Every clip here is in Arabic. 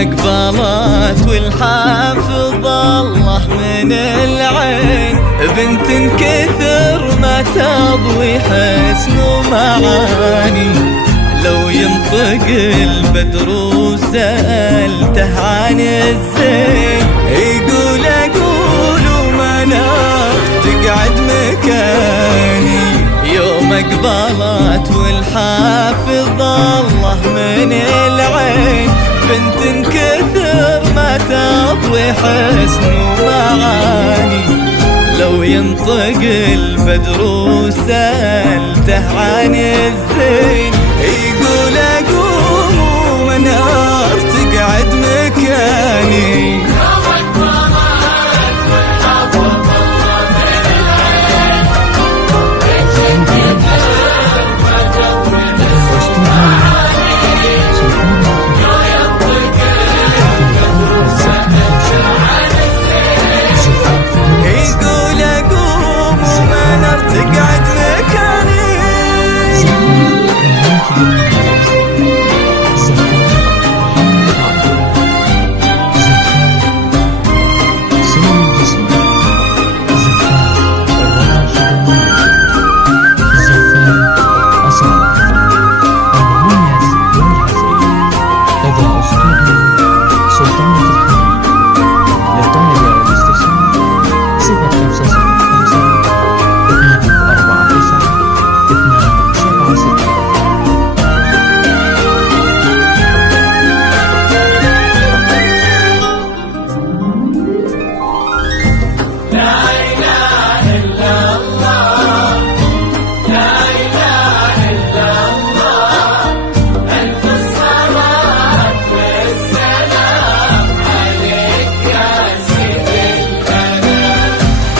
اقبلت والحافظ الله من العين، بنت كثر ما تضوي حسن ومعاني. لو ينطق البدر وسألته عن الزين، يقول أقول ومنار تقعد مكاني. يوم اقبلت والحافظ الله من العين، بنت كثر ما تضوي حسن ومعاني. لو ينطق البدر وسألته عن الزين، يقول أقوم ومنار تقعد مكاني.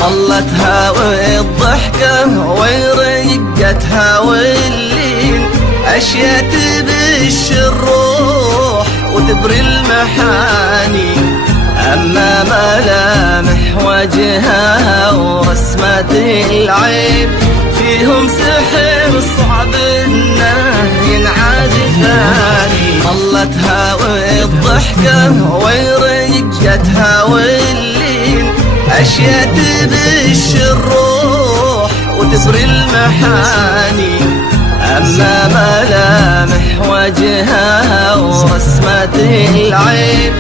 طلتها والضحكة ورقتها واللين، أشياء تبش الروح وتبري المحاني. أما ملامح وجهها ورسمة العين، فيهم سحر صعب إنه ينعاد ثاني. طلتها والضحكة ورقتها واللين، أشياء تبش الروح وتبري المحاني. أما ملامح وجهها ورسمة العين،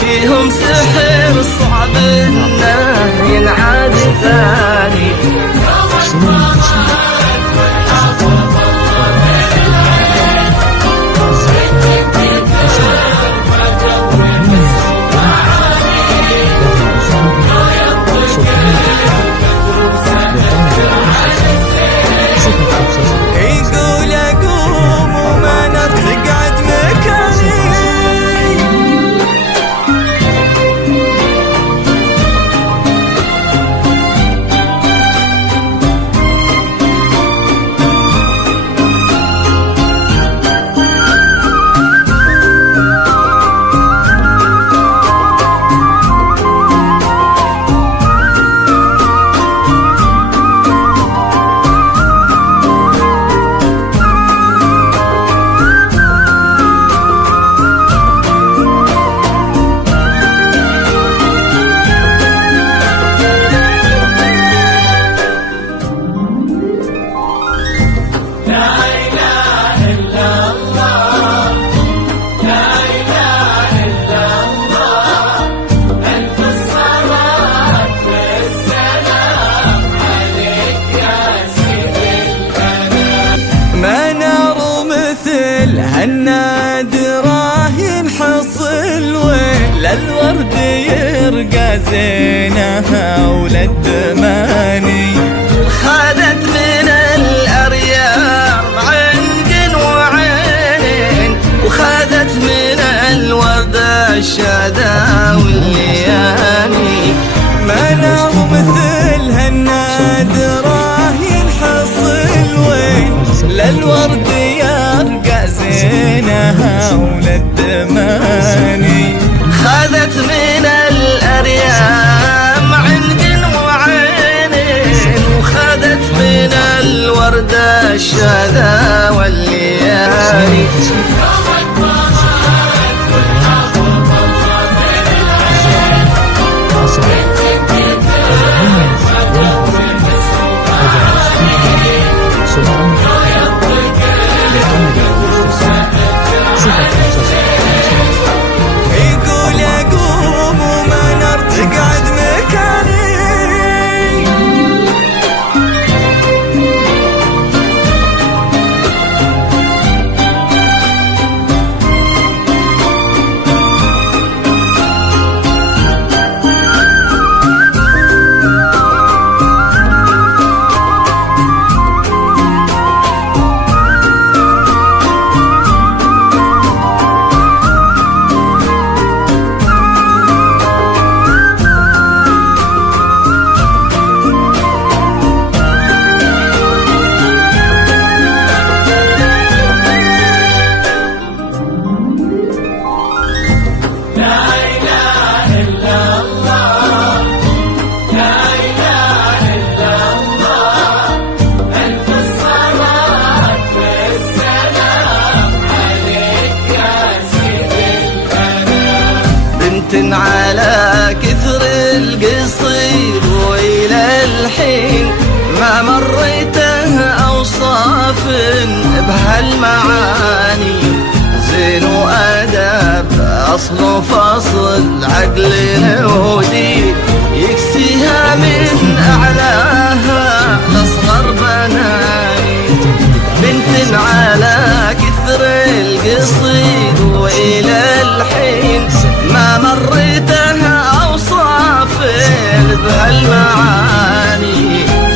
فيهم سحر صعب إنه ينعاد ثاني. يقول أقوم ومنار تقعد مكاني. هالنادرة ينحصل وللورد يرقى زينها وللدماني. خذت من الأريام عنق وعين، وخذت من الورد الشذا واللياني. منار مثل هالنادرة ينحصل وين، للورد يرقى زينها وللدماني. خذت من الأريام عنق وعين، وخذت من الورد الشذا والليالي. بنت على كثر القصيد وإلى الحين ما مريته أوصاف بهالمعاني. زين وأدب أصل فصل عقل ودين يكسيها من أعلاها لأصغر بناني. بنت على كثر القصيد وإلى الحين ما مريتها أوصاف بهالمعاني.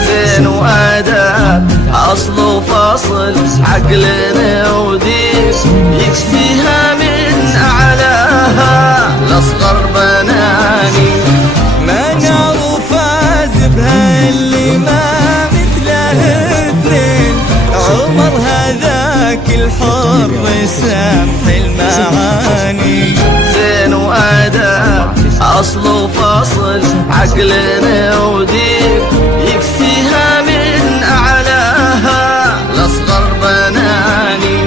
زين وأدب أصل فصل عقل ودين يكسيها من أعلاها لأصغر بناني. منار وفاز بها اللي ما مثله اثنين. عمر هذاك الحر سامح المعاني. زين وأدب أصل فصل عقل ودين يكسيها من أعلاها لأصغر بناني.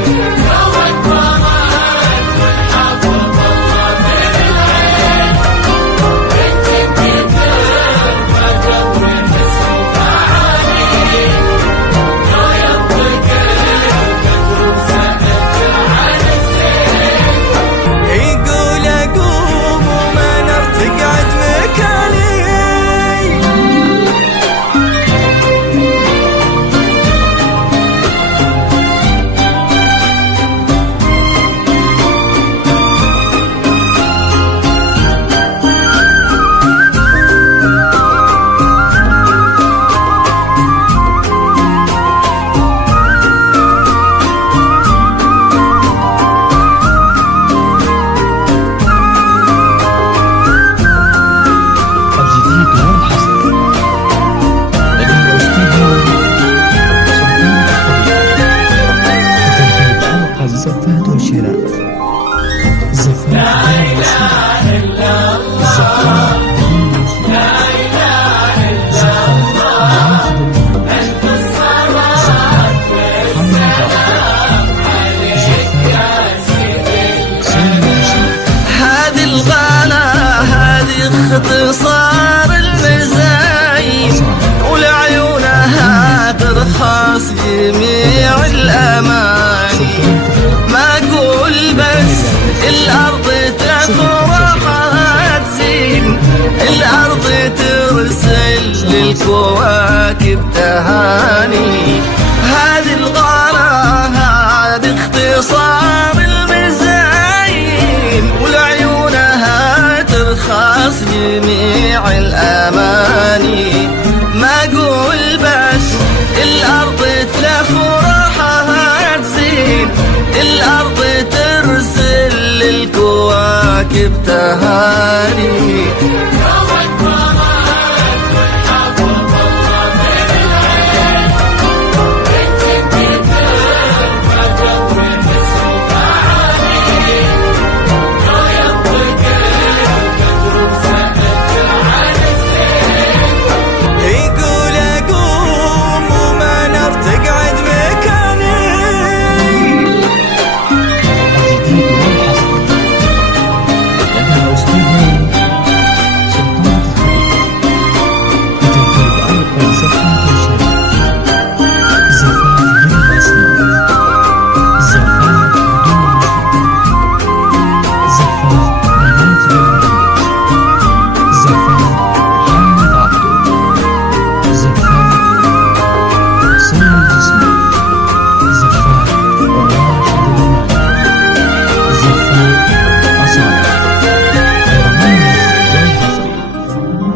اختصار المزايين ولعيونها ترخص جميع الأماني. ما أقول بس الأرض تفرح تزين، الأرض ترسل للكواكب تهاني. هذه الغارة هذه اختصار المزايين ولعيونها ترخص جميع الأماني. ما أقول بس الأرض تلف وراحها تزين، الأرض ترسل للكواكب تهاني.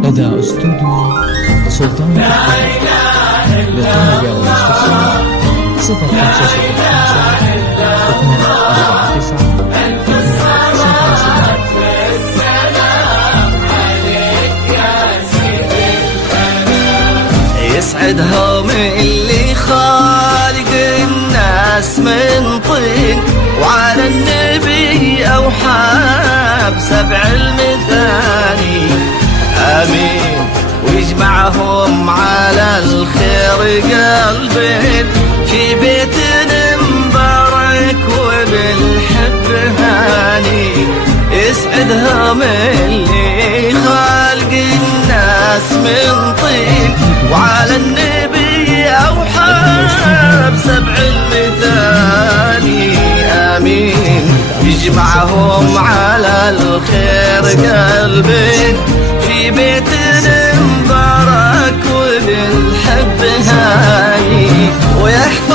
لدى استوديو سلطان للطلب والاستفسار 054 يسعدهم اللي خالق الناس من طين وعلى النبي أوحى بسبع المثاني. آمين ويجمعهم على الخير قلبين في بيت مبارك وبالحب هاني. يسعدهم اللي خالق الناس من طين، وعلى النبي أوحى بسبع المثاني آمين. يجمعهم على الخير قلبين في بيت مبارك وبالحب هاني، ويحفظ